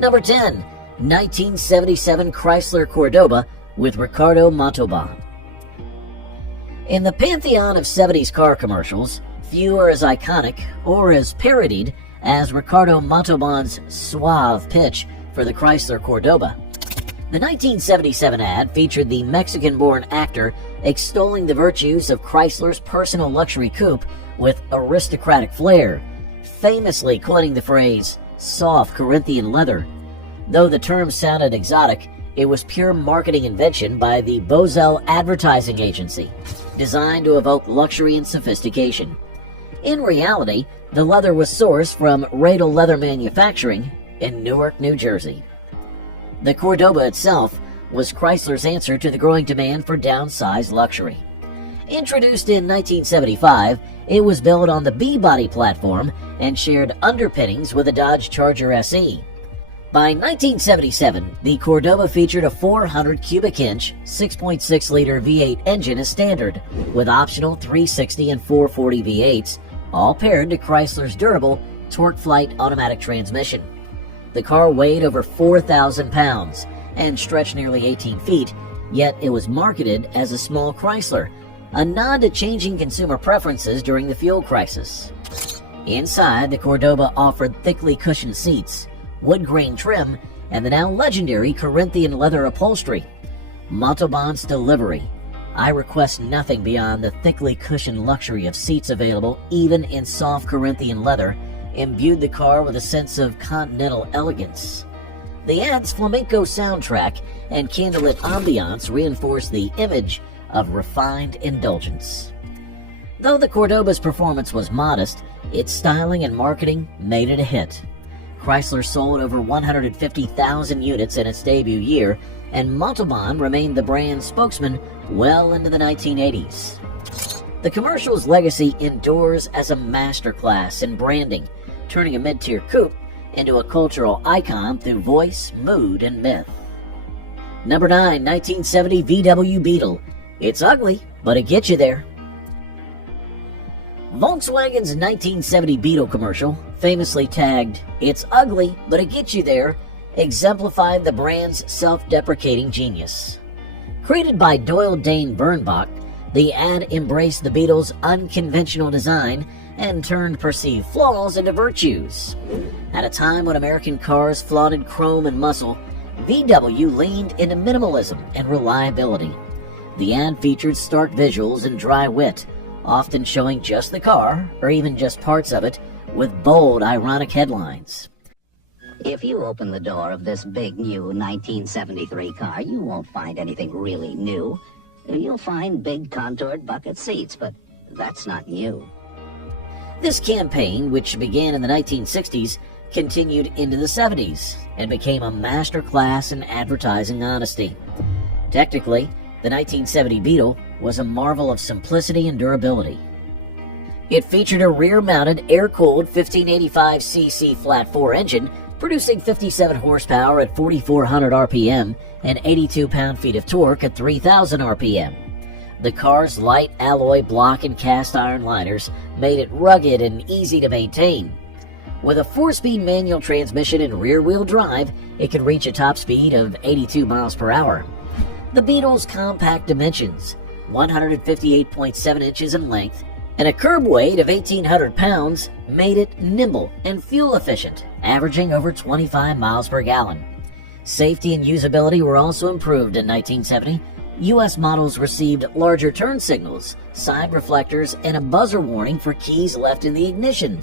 Number 10, 1977 Chrysler Cordoba with Ricardo Montalban. In the pantheon of 70s car commercials, few are as iconic or as parodied as Ricardo Montalban's suave pitch for the Chrysler Cordoba. The 1977 ad featured the Mexican-born actor extolling the virtues of Chrysler's personal luxury coupe with aristocratic flair, famously coining the phrase, soft Corinthian leather. Though the term sounded exotic, it was pure marketing invention by the Bozell Advertising Agency, designed to evoke luxury and sophistication. In reality, the leather was sourced from Radel Leather Manufacturing in Newark, New Jersey. The Cordoba itself was Chrysler's answer to the growing demand for downsized luxury. Introduced in 1975, it was built on the B-body platform and shared underpinnings with the Dodge Charger SE. By 1977, the Cordoba featured a 400 cubic inch, 6.6-liter V8 engine as standard, with optional 360 and 440 V8s, all paired to Chrysler's durable TorqueFlite automatic transmission. The car weighed over 4,000 pounds and stretched nearly 18 feet, yet it was marketed as a small Chrysler, a nod to changing consumer preferences during the fuel crisis. Inside, the Cordoba offered thickly cushioned seats, wood grain trim, and the now legendary Corinthian leather upholstery. Montalban's delivery. I request nothing beyond the thickly cushioned luxury of seats available even in soft Corinthian leather, imbued the car with a sense of continental elegance. The ad's flamenco soundtrack and candlelit ambiance reinforced the image of refined indulgence. Though the Cordoba's performance was modest, its styling and marketing made it a hit. Chrysler sold over 150,000 units in its debut year, and Montalban remained the brand's spokesman well into the 1980s. The commercial's legacy endures as a masterclass in branding, turning a mid-tier coupe into a cultural icon through voice, mood, and myth. Number 9, 1970 VW Beetle. It's ugly, but it gets you there. Volkswagen's 1970 Beetle commercial, famously tagged, "It's ugly, but it gets you there," exemplified the brand's self-deprecating genius. Created by Doyle Dane Bernbach, the ad embraced the Beetle's unconventional design and turned perceived flaws into virtues. At a time when American cars flaunted chrome and muscle, VW leaned into minimalism and reliability. The ad featured stark visuals and dry wit, often showing just the car, or even just parts of it, with bold, ironic headlines. If you open the door of this big new 1973 car, you won't find anything really new. You'll find big contoured bucket seats, but that's not new. This campaign, which began in the 1960s, continued into the 70s and became a masterclass in advertising honesty. Technically, the 1970 Beetle was a marvel of simplicity and durability. It featured a rear-mounted, air-cooled 1585cc flat-4 engine, producing 57 horsepower at 4,400 RPM and 82 pound-feet of torque at 3,000 RPM. The car's light alloy block and cast iron liners made it rugged and easy to maintain. With a 4-speed manual transmission and rear-wheel drive, it could reach a top speed of 82 miles per hour. The Beetle's compact dimensions, 158.7 inches in length, and a curb weight of 1,800 pounds, made it nimble and fuel-efficient, averaging over 25 miles per gallon. Safety and usability were also improved in 1970. U.S. models received larger turn signals, side reflectors, and a buzzer warning for keys left in the ignition.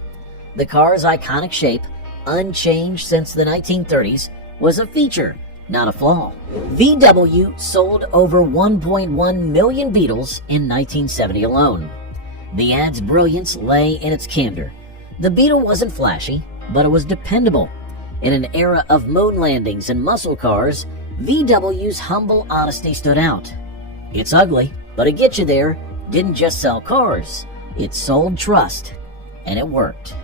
The car's iconic shape, unchanged since the 1930s, was a feature, not a flaw. VW sold over 1.1 million Beetles in 1970 alone. The ad's brilliance lay in its candor. The Beetle wasn't flashy, but it was dependable. In an era of moon landings and muscle cars, VW's humble honesty stood out. "It's ugly, but it gets you there" didn't just sell cars, it sold trust, and it worked.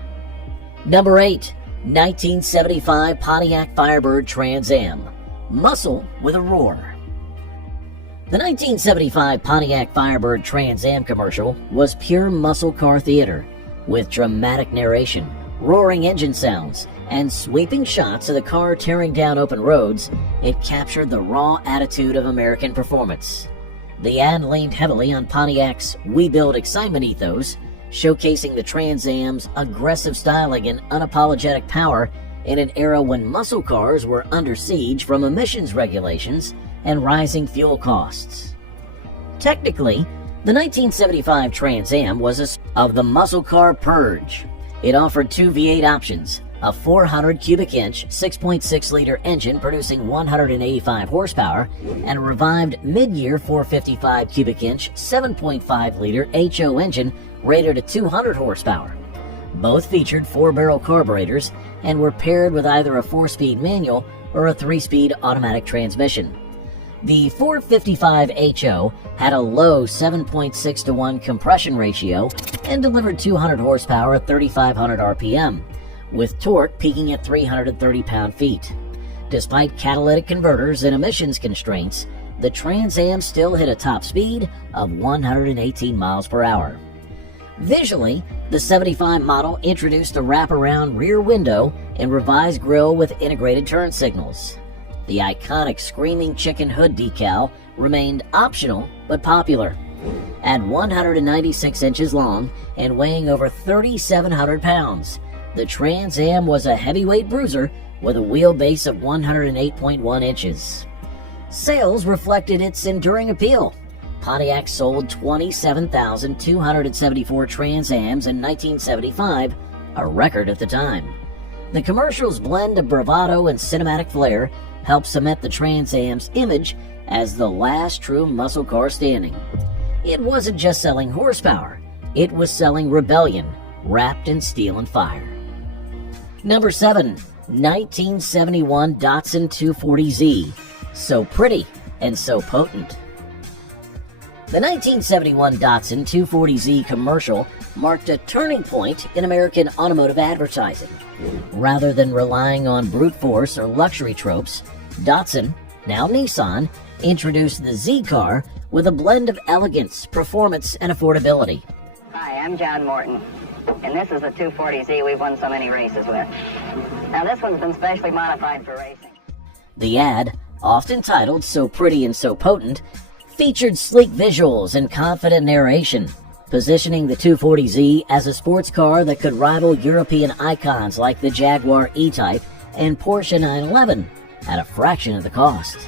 Number 8, 1975 Pontiac Firebird Trans Am. Muscle with a roar. The 1975 Pontiac Firebird Trans Am commercial was pure muscle car theater, with dramatic narration, roaring engine sounds, and sweeping shots of the car tearing down open roads, it captured the raw attitude of American performance. The ad leaned heavily on Pontiac's "We Build Excitement" ethos, showcasing the Trans Am's aggressive styling and unapologetic power in an era when muscle cars were under siege from emissions regulations and rising fuel costs. Technically, the 1975 Trans Am was of the muscle car purge. It offered two V8 options, a 400 cubic inch 6.6-liter engine producing 185 horsepower, and a revived mid-year 455 cubic inch 7.5-liter HO engine rated at 200 horsepower. Both featured 4-barrel carburetors and were paired with either a 4-speed manual or a 3-speed automatic transmission. The 455 HO had a low 7.6-to-1 compression ratio and delivered 200 horsepower at 3,500 RPM, with torque peaking at 330 pound-feet. Despite catalytic converters and emissions constraints, the Trans Am still hit a top speed of 118 miles per hour. Visually, the 75 model introduced a wraparound rear window and revised grille with integrated turn signals. The iconic Screaming Chicken hood decal remained optional but popular. At 196 inches long and weighing over 3,700 pounds, the Trans Am was a heavyweight bruiser with a wheelbase of 108.1 inches. Sales reflected its enduring appeal. Pontiac sold 27,274 Trans Ams in 1975, a record at the time. The commercial's blend of bravado and cinematic flair helped cement the Trans Am's image as the last true muscle car standing. It wasn't just selling horsepower, it was selling rebellion, wrapped in steel and fire. Number 7. 1971 Datsun 240Z. So pretty and so potent. The 1971 Datsun 240Z commercial marked a turning point in American automotive advertising. Rather than relying on brute force or luxury tropes, Datsun, now Nissan, introduced the Z car with a blend of elegance, performance, and affordability. Hi, I'm John Morton, and this is the 240Z we've won so many races with. Now this one's been specially modified for racing. The ad, often titled "So Pretty and So Potent," featured sleek visuals and confident narration, positioning the 240Z as a sports car that could rival European icons like the Jaguar E-Type and Porsche 911 at a fraction of the cost.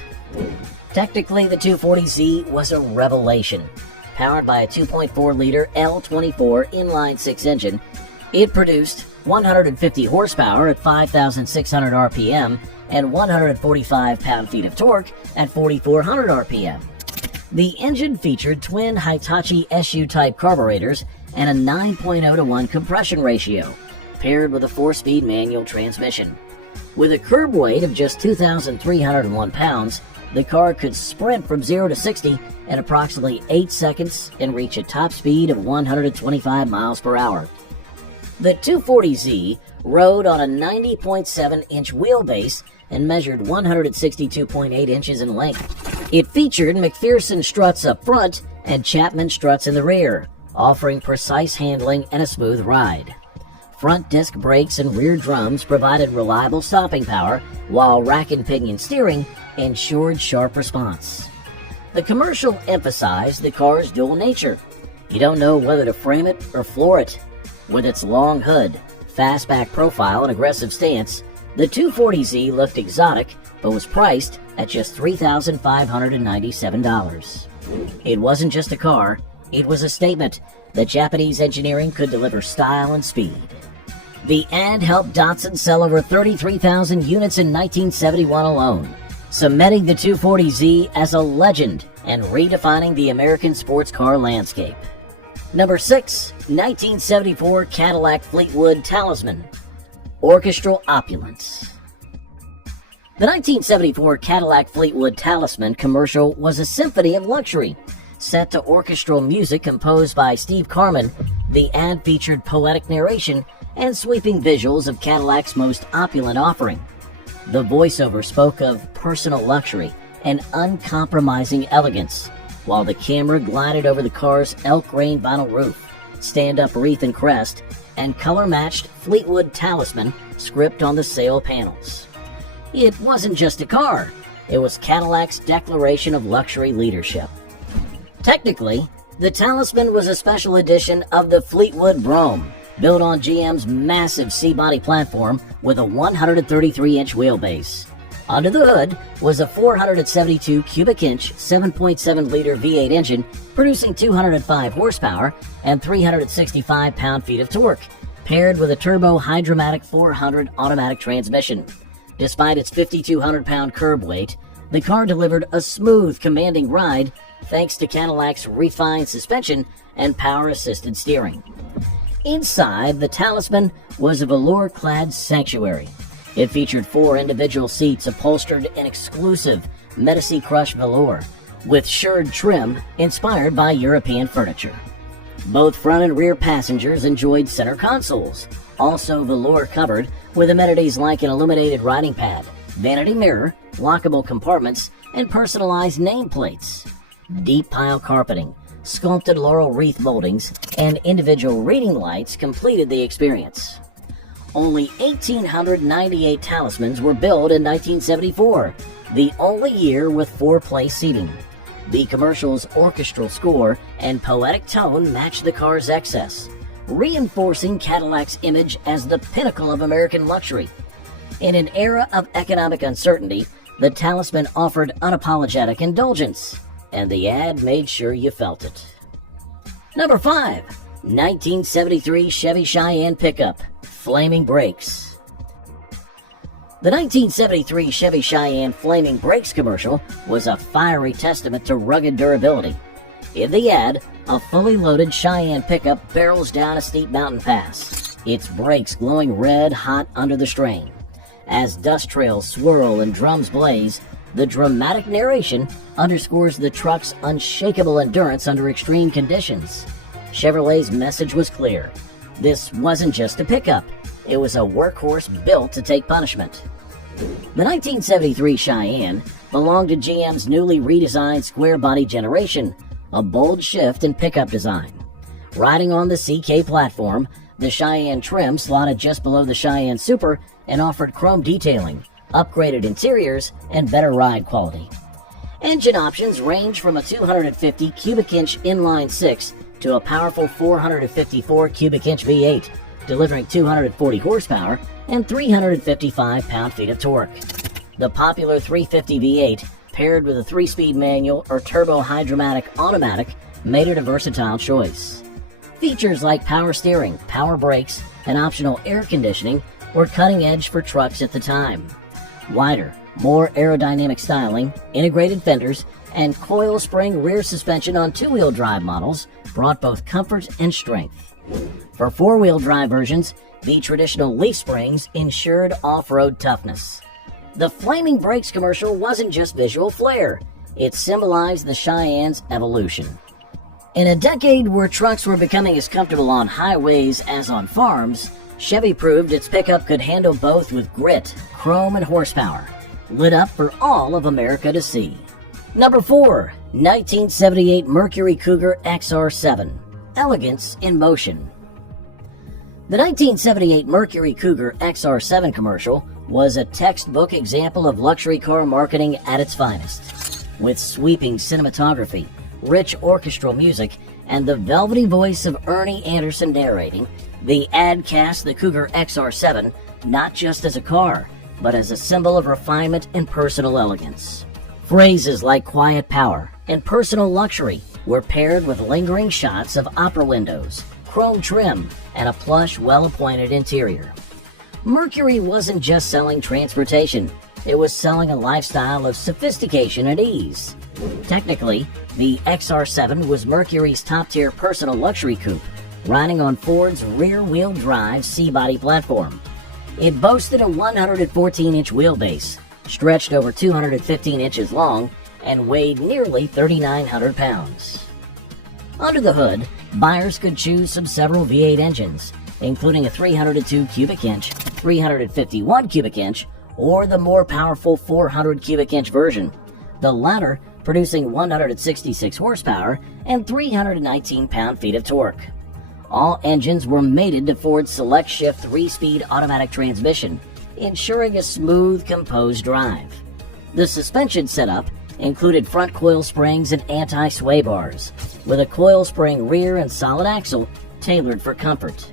Technically, the 240Z was a revelation. Powered by a 2.4-liter L24 inline-6 engine, it produced 150 horsepower at 5,600 RPM and 145 pound-feet of torque at 4,400 RPM. The engine featured twin Hitachi SU-type carburetors and a 9.0-to-1 compression ratio, paired with a 4-speed manual transmission. With a curb weight of just 2,301 pounds, the car could sprint from 0 to 60 in approximately 8 seconds and reach a top speed of 125 miles per hour. The 240Z rode on a 90.7-inch wheelbase and measured 162.8 inches in length. It featured McPherson struts up front and Chapman struts in the rear, offering precise handling and a smooth ride. Front disc brakes and rear drums provided reliable stopping power, while rack and pinion steering ensured sharp response. The commercial emphasized the car's dual nature. You don't know whether to frame it or floor it. With its long hood, fastback profile, and aggressive stance, the 240Z looked exotic but was priced at just $3,597. It wasn't just a car, it was a statement that Japanese engineering could deliver style and speed. The ad helped Datsun sell over 33,000 units in 1971 alone, cementing the 240Z as a legend and redefining the American sports car landscape. Number 6. 1974 Cadillac Fleetwood Talisman. Orchestral opulence. The 1974 Cadillac Fleetwood Talisman commercial was a symphony of luxury. Set to orchestral music composed by Steve Carman, the ad featured poetic narration and sweeping visuals of Cadillac's most opulent offering. The voiceover spoke of personal luxury and uncompromising elegance, while the camera glided over the car's elk grain vinyl roof, stand-up wreath and crest, and color-matched Fleetwood Talisman script on the sail panels. It wasn't just a car, it was Cadillac's declaration of luxury leadership. Technically, the Talisman was a special edition of the Fleetwood Brougham, built on GM's massive C-body platform with a 133-inch wheelbase. Under the hood was a 472 cubic inch 7.7-liter V8 engine producing 205 horsepower and 365 pound-feet of torque, paired with a turbo Hydromatic 400 automatic transmission. Despite its 5,200-pound curb weight, the car delivered a smooth, commanding ride thanks to Cadillac's refined suspension and power-assisted steering. Inside, the Talisman was a velour-clad sanctuary. It featured 4 individual seats upholstered in exclusive Medici Crush velour, with shirred trim inspired by European furniture. Both front and rear passengers enjoyed center consoles, also velour covered with amenities like an illuminated riding pad, vanity mirror, lockable compartments, and personalized nameplates. Deep pile carpeting, sculpted laurel wreath moldings, and individual reading lights completed the experience. Only 1,898 Talismans were built in 1974, the only year with 4-place seating. The commercial's orchestral score and poetic tone matched the car's excess, reinforcing Cadillac's image as the pinnacle of American luxury. In an era of economic uncertainty, the Talisman offered unapologetic indulgence, and the ad made sure you felt it. Number 5. 1973 Chevy Cheyenne pickup, Flaming Brakes. The 1973 Chevy Cheyenne Flaming Brakes commercial was a fiery testament to rugged durability. In the ad, a fully loaded Cheyenne pickup barrels down a steep mountain pass, its brakes glowing red hot under the strain. As dust trails swirl and drums blaze, the dramatic narration underscores the truck's unshakable endurance under extreme conditions. Chevrolet's message was clear. This wasn't just a pickup, it was a workhorse built to take punishment. The 1973 Cheyenne belonged to GM's newly redesigned square body generation, a bold shift in pickup design. Riding on the CK platform, the Cheyenne trim slotted just below the Cheyenne Super and offered chrome detailing, upgraded interiors, and better ride quality. Engine options range from a 250 cubic inch inline 6 to a powerful 454 cubic inch V8, delivering 240 horsepower and 355 pound-feet of torque. The popular 350 V8, paired with a 3-speed manual or turbo Hydromatic automatic, made it a versatile choice. Features like power steering, power brakes, and optional air conditioning were cutting edge for trucks at the time. Wider, more aerodynamic styling, integrated fenders, and coil spring rear suspension on 2-wheel drive models brought both comfort and strength. For 4-wheel drive versions, the traditional leaf springs ensured off-road toughness. The Flaming Brakes commercial wasn't just visual flair, it symbolized the Cheyenne's evolution. In a decade where trucks were becoming as comfortable on highways as on farms, Chevy proved its pickup could handle both with grit, chrome, and horsepower, lit up for all of America to see. Number 4. 1978 Mercury Cougar XR7, Elegance in Motion. The 1978 Mercury Cougar XR7 commercial was a textbook example of luxury car marketing at its finest. With sweeping cinematography, rich orchestral music, and the velvety voice of Ernie Anderson narrating, the ad cast the Cougar XR7 not just as a car, but as a symbol of refinement and personal elegance. Phrases like quiet power and personal luxury were paired with lingering shots of opera windows, chrome trim, and a plush, well-appointed interior. Mercury wasn't just selling transportation, it was selling a lifestyle of sophistication and ease. Technically, the XR7 was Mercury's top-tier personal luxury coupe, riding on Ford's rear-wheel drive C-body platform. It boasted a 114-inch wheelbase, stretched over 215 inches long, and weighed nearly 3,900 pounds. Under the hood, buyers could choose from several V8 engines, including a 302 cubic inch, 351 cubic inch, or the more powerful 400 cubic inch version, the latter producing 166 horsepower and 319 pound-feet of torque. All engines were mated to Ford's Select Shift 3-speed automatic transmission, ensuring a smooth, composed drive. The suspension setup included front coil springs and anti-sway bars, with a coil spring rear and solid axle tailored for comfort.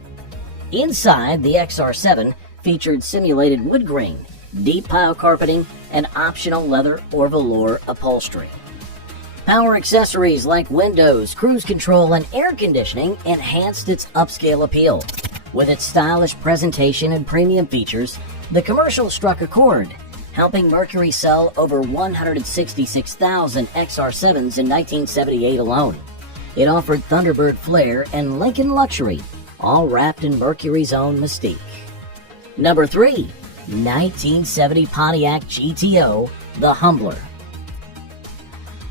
Inside, the XR7 featured simulated wood grain, deep pile carpeting, and optional leather or velour upholstery. Power accessories like windows, cruise control, and air conditioning enhanced its upscale appeal. With its stylish presentation and premium features, the commercial struck a chord, helping Mercury sell over 166,000 XR7s in 1978 alone. It offered Thunderbird flair and Lincoln luxury, all wrapped in Mercury's own mystique. Number 3. 1970 Pontiac GTO, the Humbler.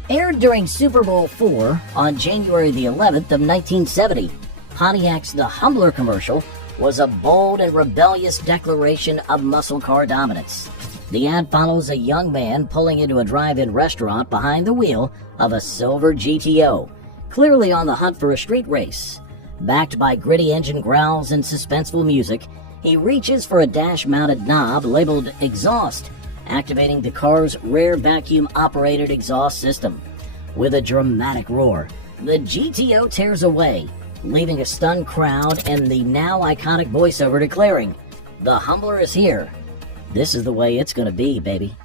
Aired during Super Bowl IV on January the 11th of 1970, Pontiac's The Humbler commercial was a bold and rebellious declaration of muscle car dominance. The ad follows a young man pulling into a drive-in restaurant behind the wheel of a silver GTO, clearly on the hunt for a street race. Backed by gritty engine growls and suspenseful music, he reaches for a dash-mounted knob labeled exhaust, activating the car's rare vacuum-operated exhaust system. With a dramatic roar, the GTO tears away, leaving a stunned crowd and the now iconic voiceover declaring, "The Humbler is here. This is the way it's gonna be, baby."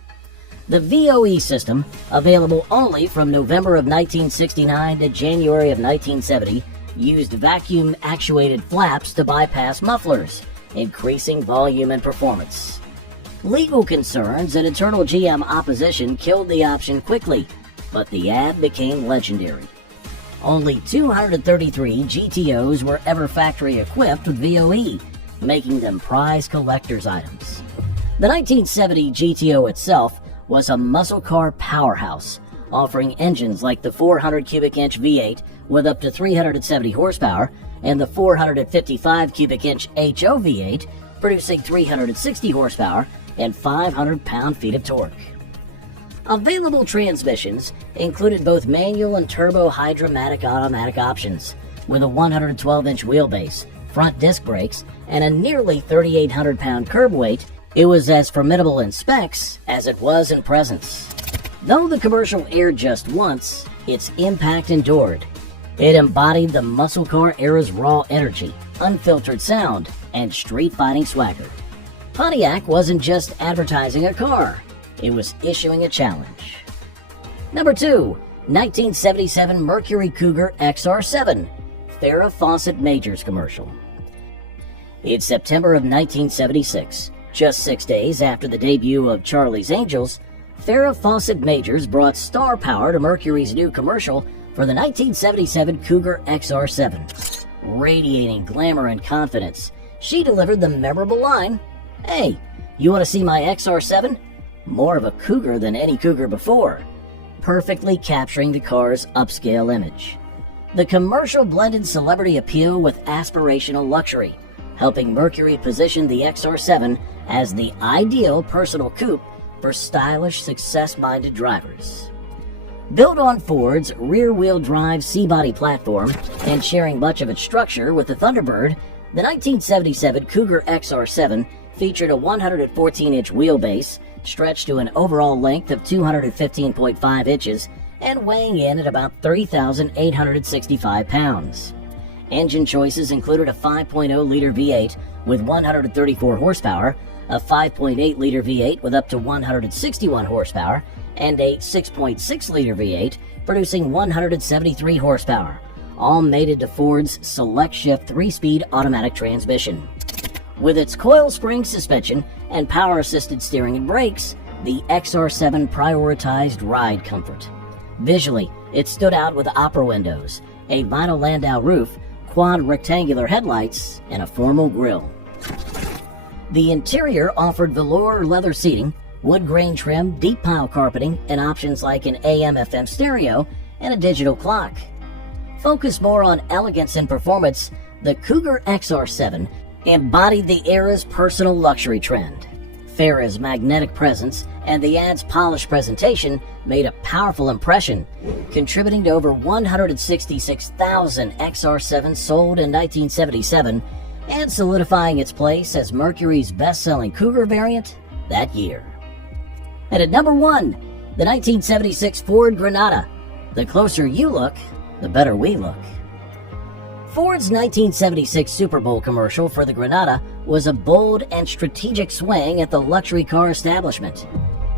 The VOE system, available only from November of 1969 to January of 1970, used vacuum-actuated flaps to bypass mufflers, increasing volume and performance. Legal concerns and internal GM opposition killed the option quickly, but the ad became legendary. Only 233 GTOs were ever factory equipped with VOE, making them prized collector's items. The 1970 GTO itself was a muscle car powerhouse, offering engines like the 400 cubic inch V8 with up to 370 horsepower and the 455 cubic inch HO V8 producing 360 horsepower and 500 pound-feet of torque. Available transmissions included both manual and turbo hydromatic automatic options, with a 112-inch wheelbase, front disc brakes, and a nearly 3,800 pound curb weight. It was as formidable in specs as it was in presence. Though the commercial aired just once, its impact endured. It embodied the muscle car era's raw energy, unfiltered sound, and street-fighting swagger. Pontiac wasn't just advertising a car, it was issuing a challenge. Number 2. 1977 Mercury Cougar XR7, Farrah Fawcett Majors commercial. In September of 1976, just 6 days after the debut of Charlie's Angels, Farrah Fawcett Majors brought star power to Mercury's new commercial for the 1977 Cougar XR7. Radiating glamour and confidence, she delivered the memorable line, "Hey, you want to see my XR7? More of a Cougar than any Cougar before," perfectly capturing the car's upscale image. The commercial blended celebrity appeal with aspirational luxury, helping Mercury position the XR7 as the ideal personal coupe for stylish, success-minded drivers. Built on Ford's rear-wheel drive C-body platform and sharing much of its structure with the Thunderbird, the 1977 Cougar XR7 featured a 114-inch wheelbase stretched to an overall length of 215.5 inches and weighing in at about 3,865 pounds. Engine choices included a 5.0-liter V8 with 134 horsepower, a 5.8-liter V8 with up to 161 horsepower, and a 6.6-liter V8 producing 173 horsepower, all mated to Ford's Select Shift 3-speed automatic transmission. With its coil spring suspension and power-assisted steering and brakes, the XR7 prioritized ride comfort. Visually, it stood out with opera windows, a vinyl landau roof, quad rectangular headlights, and a formal grille. The interior offered velour leather seating, wood grain trim, deep pile carpeting, and options like an AM/FM stereo and a digital clock. Focused more on elegance and performance, the Cougar XR7 embodied the era's personal luxury trend. Farrah's magnetic presence and the ad's polished presentation made a powerful impression, contributing to over 166,000 XR7s sold in 1977 and solidifying its place as Mercury's best-selling Cougar variant that year. And at number 1, the 1976 Ford Granada. The closer you look, the better we look. Ford's 1976 Super Bowl commercial for the Granada was a bold and strategic swing at the luxury car establishment.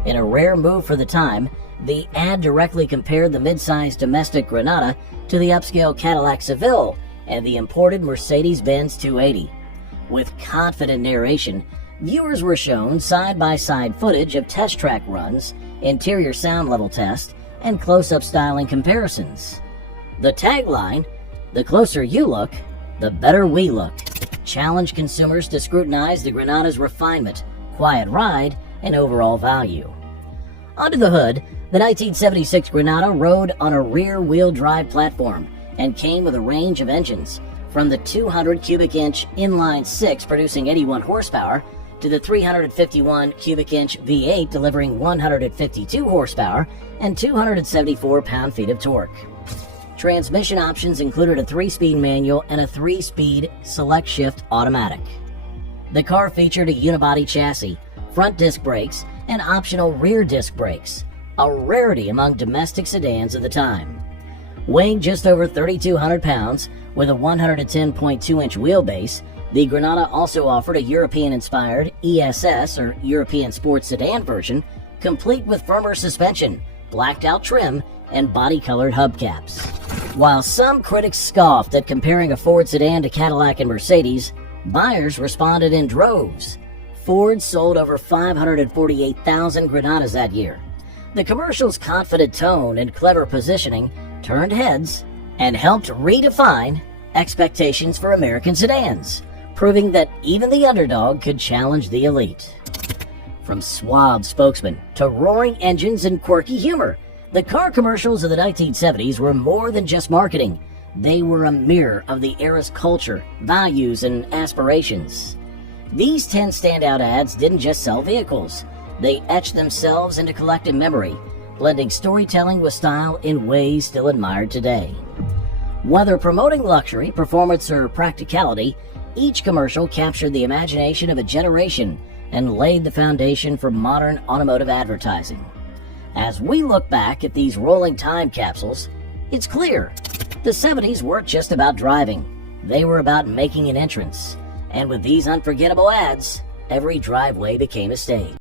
In a rare move for the time, the ad directly compared the mid-sized domestic Granada to the upscale Cadillac Seville and the imported Mercedes-Benz 280. With confident narration, viewers were shown side-by-side footage of test track runs, interior sound level tests, and close-up styling comparisons. The tagline, "The closer you look, the better we look," challenged consumers to scrutinize the Granada's refinement, quiet ride, and overall value. Under the hood, the 1976 Granada rode on a rear-wheel drive platform and came with a range of engines, from the 200 cubic inch inline 6 producing 81 horsepower to the 351 cubic inch V8 delivering 152 horsepower and 274 pound-feet of torque. Transmission options included a 3-speed manual and a 3-speed select shift automatic. The car featured a unibody chassis, front disc brakes, and optional rear disc brakes, a rarity among domestic sedans of the time. Weighing just over 3,200 pounds with a 110.2-inch wheelbase, the Granada also offered a European-inspired ESS or European Sports Sedan version, complete with firmer suspension, blacked-out trim, and body-colored hubcaps. While some critics scoffed at comparing a Ford sedan to Cadillac and Mercedes, buyers responded in droves. Ford sold over 548,000 Granadas that year. The commercial's confident tone and clever positioning turned heads and helped redefine expectations for American sedans, proving that even the underdog could challenge the elite. From suave spokesmen to roaring engines and quirky humor, the car commercials of the 1970s were more than just marketing. They were a mirror of the era's culture, values, and aspirations. These 10 standout ads didn't just sell vehicles. They etched themselves into collective memory, blending storytelling with style in ways still admired today. Whether promoting luxury, performance, or practicality, each commercial captured the imagination of a generation and laid the foundation for modern automotive advertising. As we look back at these rolling time capsules, it's clear the 70s weren't just about driving. They were about making an entrance. And with these unforgettable ads, every driveway became a stage.